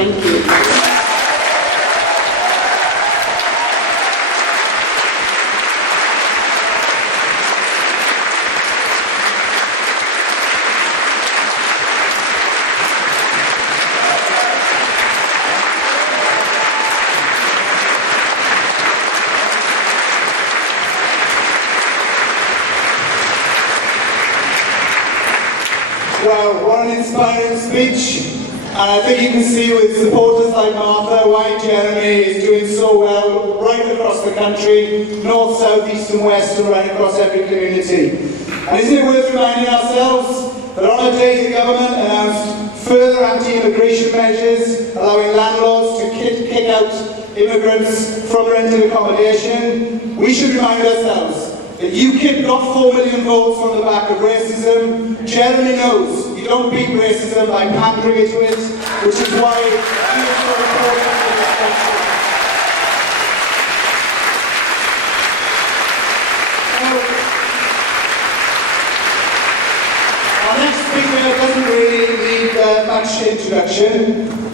Thank you. Well, what an inspiring speech. And I think you can see with supporters like Martha why Jeremy is doing so well right across the country, north, south, east and west, and right across every community. And isn't it worth reminding ourselves that on a day the government announced further anti-immigration measures, allowing landlords to kick out immigrants from rented accommodation, we should remind ourselves that UKIP got 4 million votes from the back of racism. Jeremy knows you don't beat racism by pandering to it, which is why he is so important for this country. Our next speaker doesn't really need much introduction.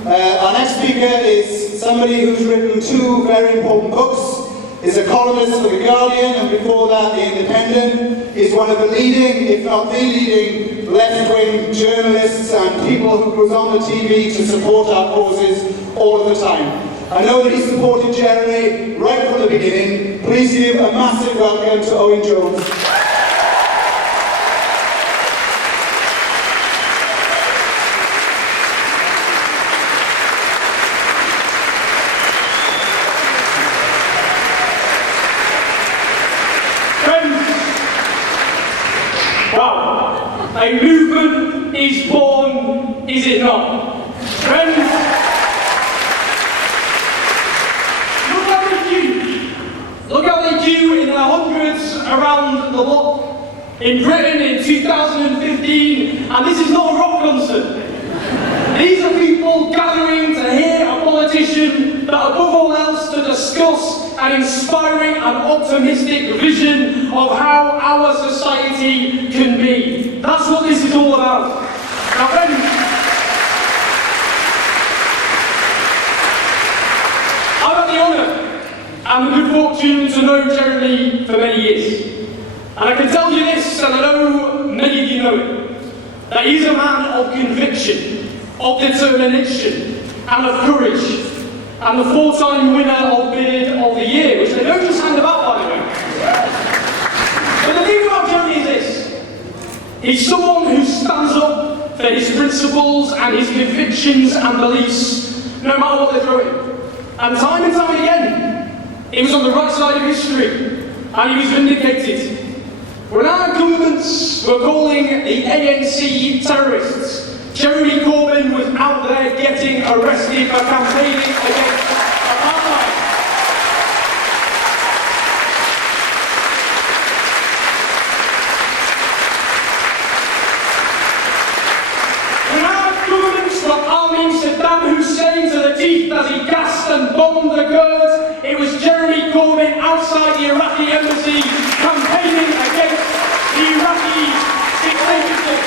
Our next speaker is somebody who's written 2 very important books. Is a columnist for The Guardian, and before that The Independent, is one of the leading, if not the leading, left-wing journalists and people who goes on the TV to support our causes all of the time. I know that he supported Jeremy right from the beginning. Please give a massive welcome to Owen Jones. A movement is born, is it not? Friends, look how they do in their hundreds around the lot. In Britain in 2015, and this is not a rock concert. These are people gathering to hear a politician, but above all else to discuss an inspiring and optimistic vision of how our society can be. That's what this is all about. Now friends, I've had the honour and the good fortune to know Jeremy for many years. And I can tell you this, and I know many of you know it, that he's a man of conviction, of determination, and of courage, and the 4-time winner of Beard of the Year, which they don't just hand about, by the way. But the thing about Jeremy is this: he's someone who stands up for his principles and his convictions and beliefs, no matter what they're throwing. And time again, he was on the right side of history, and he was vindicated. When our governments were calling the ANC terrorists, Jeremy Corbyn was out there getting arrested for campaigning against apartheid. When our governments were arming Saddam Hussein to the teeth as he gassed and bombed the Kurds, it was Jeremy Corbyn outside the Iraqi embassy campaigning against the Iraqi dictatorship.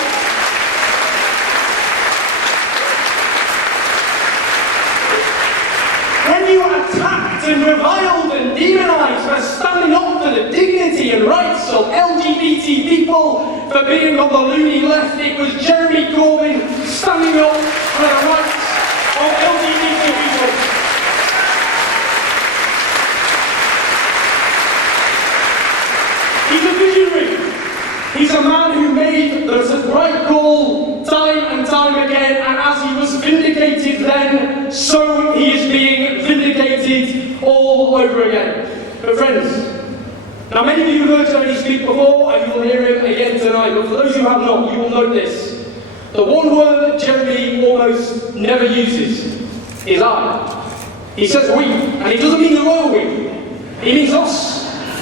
When you are attacked and reviled and demonised for standing up for the dignity and rights of LGBT people, for being on the loony left, it was Jeremy Corbyn standing up for the rights of LGBT people. He's a visionary. He's a man who made the right call time and time again, and as he was vindicated then, so he is being vindicated all over again. But friends, now many of you have heard Jeremy speak before, and you will hear him again tonight, but for those who have not, you will note this. The one word that Jeremy almost never uses is I. He says we, and he doesn't mean the royal we. He means us.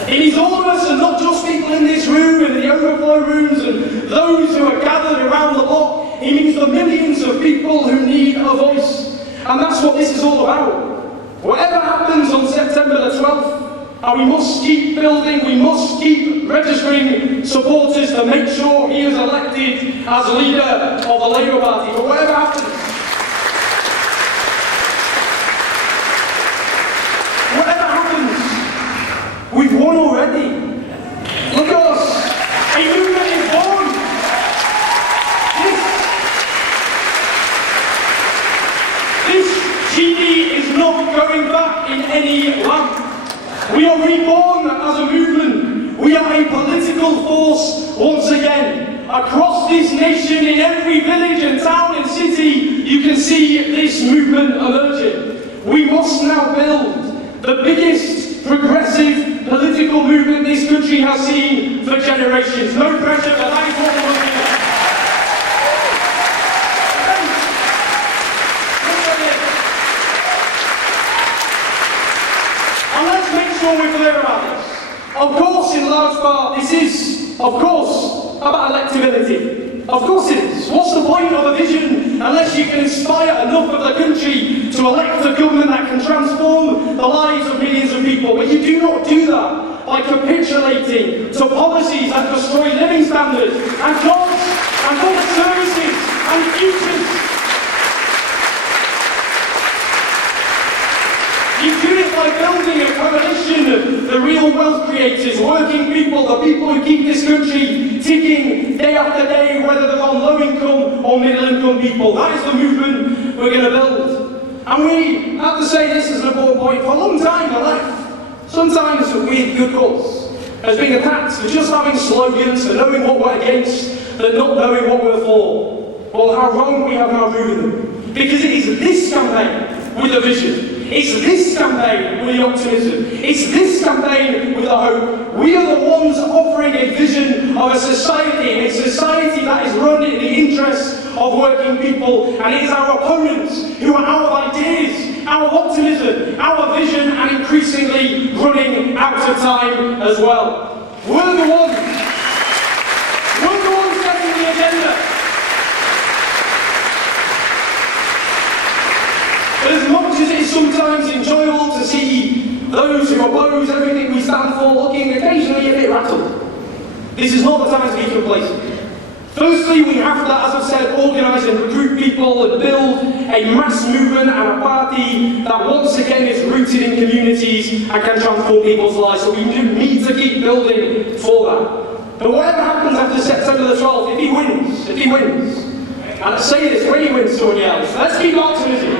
He means all of us, and not just people in this room and the overflow rooms and those who are gathered around the block. He means the millions of people who need a voice. And that's what this is all about. Whatever happens on September the 12th, and we must keep building, we must keep registering supporters to make sure he is elected as leader of the Labour Party. But whatever happens, going back in any land. We are reborn as a movement. We are a political force once again. Across this nation, in every village and town and city, you can see this movement emerging. We must now build the biggest progressive political movement this country has seen for generations. No pressure, but that is what we're looking at. And let's make sure we're clear about this. Of course, in large part, this is, of course, about electability. Of course it is. What's the point of a vision unless you can inspire enough of the country to elect a government that can transform the lives of millions of people? But you do not do that by capitulating to policies that destroy living standards and jobs and public services and futures. You do it by building a coalition of the real wealth creators, working people, the people who keep this country ticking day after day, whether they're on low income or middle income people. That is the movement we're going to build. And we have to say this is an important point. For a long time, the left, sometimes with good cause, has been attacked for just having slogans, for knowing what we're against, for not knowing what we're for. Well, how wrong we have now moving them. Because it is this campaign with a vision. It's this campaign with the optimism. It's this campaign with the hope. We are the ones offering a vision of a society that is run in the interests of working people, and it is our opponents who are out of ideas, our optimism, our vision, and increasingly running out of time as well. We're the ones setting the agenda. But as much as it is sometimes enjoyable to see those who oppose everything we stand for looking occasionally a bit rattled, this is not the time to be complacent. Firstly, we have to, as I've said, organise and recruit people and build a mass movement and a party that once again is rooted in communities and can transform people's lives. So we need to keep building for that. But whatever happens after September the 12th, if he wins, and I say this, when he wins, someone yells, let's keep optimism.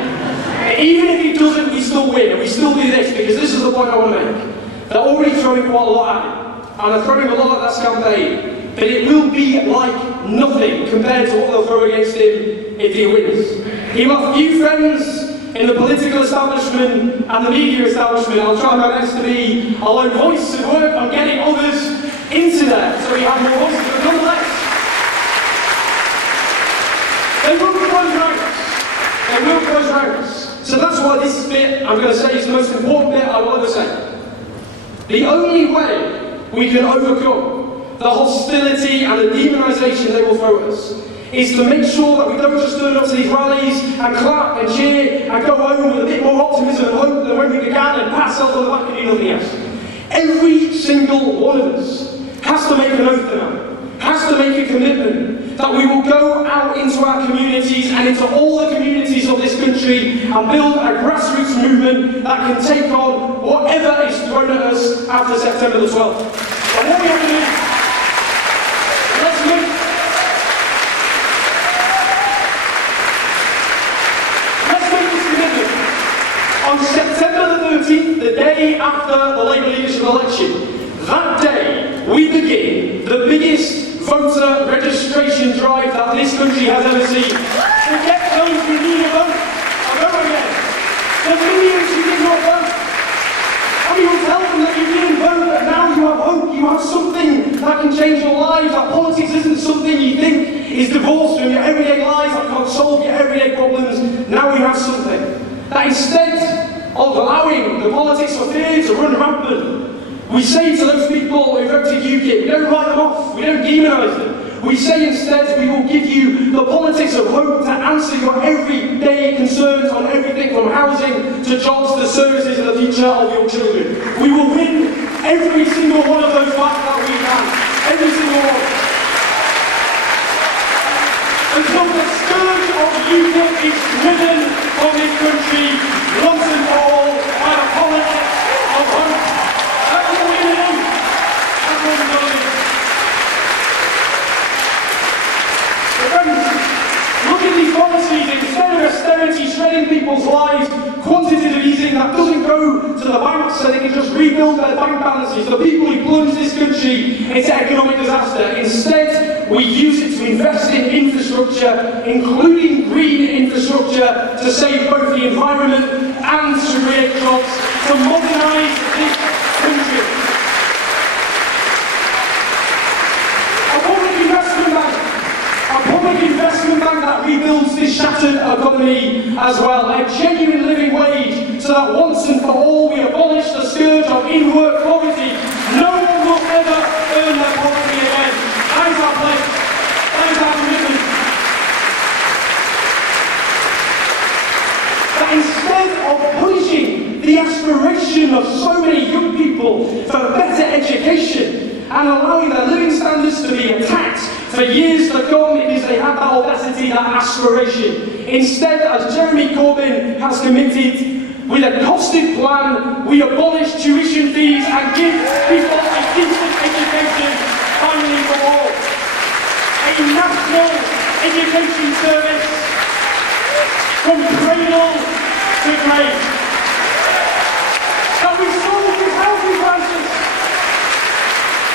Even if he doesn't, we still win, and we still do this, because this is the point I want to make. They're already throwing quite a lot at him, and they're throwing a lot at this campaign, but it will be like nothing compared to what they'll throw against him if he wins. He will have few friends in the political establishment and the media establishment. I'll try my best to be a lone voice and work on getting others into there, so we have more voices, but nonetheless, they will close ranks. They will close ranks. So that's why this bit, I'm going to say, is the most important bit I will ever say. The only way we can overcome the hostility and the demonisation they will throw at us is to make sure that we don't just turn up to these rallies and clap and cheer and go home with a bit more optimism and hope than when we began and pat ourselves on the back and do nothing else. Every single one of us has to make an oath now, has to make a commitment that we will go out into our communities and into all the communities of this country and build a grassroots movement that can take on whatever is thrown at us after September the 12th. And what we have to do, let's make this commitment. On September the 13th, the day after the Labour leadership election, that day we begin the biggest voter registration drive that this country has ever seen. To get those who need a vote, I'll go again. The millions who did not vote. And we will tell them that you didn't vote, but now you have hope, you have something that can change your lives, that politics isn't something you think is divorced from your everyday lives, that can't solve your everyday problems. Now we have something. That instead of allowing the politics of fear to run rampant, we say to those people who voted UKIP, we don't write them off, we don't demonise them. We say instead we will give you the politics of hope to answer your everyday concerns on everything from housing to jobs to services and the future of your children. We will win every single one of those back that we can. Every single one. Until the scourge of UKIP is driven from this country once and for all by the politics of hope. Look at these policies. Instead of austerity, shredding save people's lives, quantitative easing that doesn't go to the banks so they can just rebuild their bank balances, the people who plunge this country into economic disaster. Instead, we use it to invest in infrastructure, including green infrastructure, to save both the environment and to create jobs, to modernise this country. A public investment bank that rebuilds this shattered economy as well. A genuine living wage so that once and for all we abolish the scourge of in-work poverty. No one will ever earn their poverty again. That is our pledge. That is our commitment. That instead of punishing the aspiration of so many young people for better education and allowing their living standards to be attacked for years to come because they have that audacity, that aspiration. Instead, as Jeremy Corbyn has committed, with a costed plan, we abolish tuition fees and give people a decent education, finally for all. A national education service from cradle to grave. That we solve this housing crisis.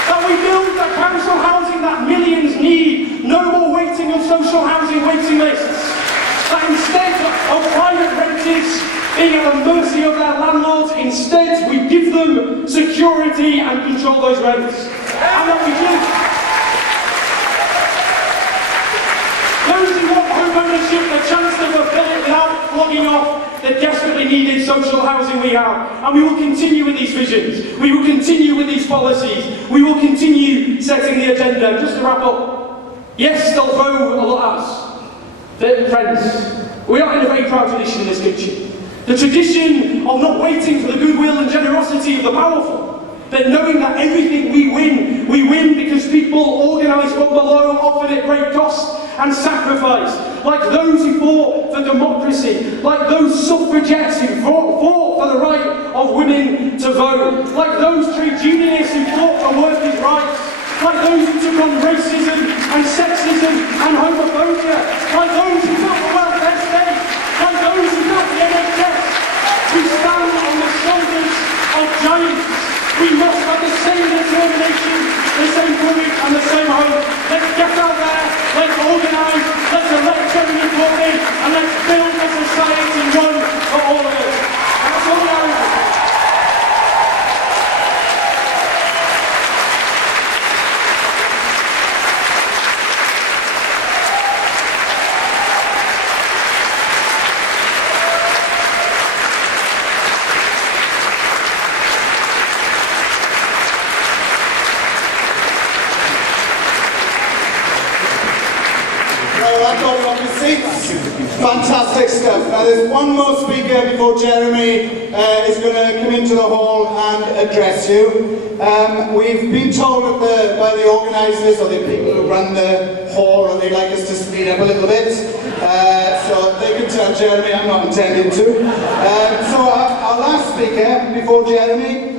That we build the council housing that millions need. No more waiting on social housing waiting lists. That instead of private renters being at the mercy of their landlords, instead we give them security and control those rents. And that we give those who want home ownership the chance to fulfill it without flogging off the desperately needed social housing we have. And we will continue with these visions. We will continue with these policies. We will continue setting the agenda. Just to wrap up, yes, they'll throw a lot at us. Friends, we are in a very proud tradition in this country. The tradition of not waiting for the goodwill and generosity of the powerful. That knowing that everything we win because people organised from below, often at great cost and sacrifice. Like those who fought for democracy, like those suffragettes who fought for the right of women to vote, like those trade unionists who fought for workers' rights, like those who took on racism and sexism and homophobia, like those who built the welfare state, like those who built the NHS. We stand on the shoulders of giants. We must have the same determination, the same courage and the same hope. Let's get out there, let's organise, let's elect Jeremy Corbyn, and let's build a society one for all of us. And that's all I have. Fantastic stuff. Now there's one more speaker before Jeremy is going to come into the hall and address you. We've been told by the organisers or the people who run the hall that they'd like us to speed up a little bit. So they can tell Jeremy I'm not intending to. So our last speaker before Jeremy